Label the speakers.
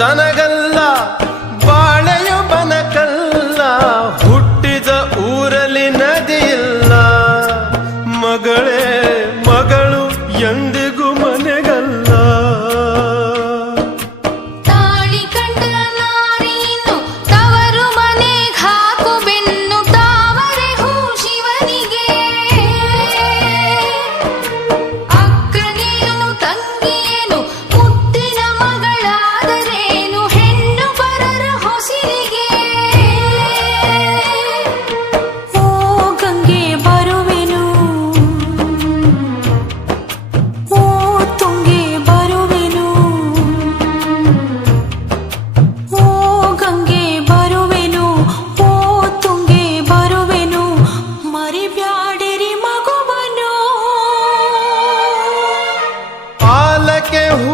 Speaker 1: ತನಗಲ್ಲ ಬಾಳೆಯು ಬನಕಲ್ಲ ಹುಟ್ಟಿದ ಊರಲ್ಲಿ ನದಿಯಿಲ್ಲ ಮಗಳೇ ಮಗಳು ಎಂದಿಗೂ
Speaker 2: que quem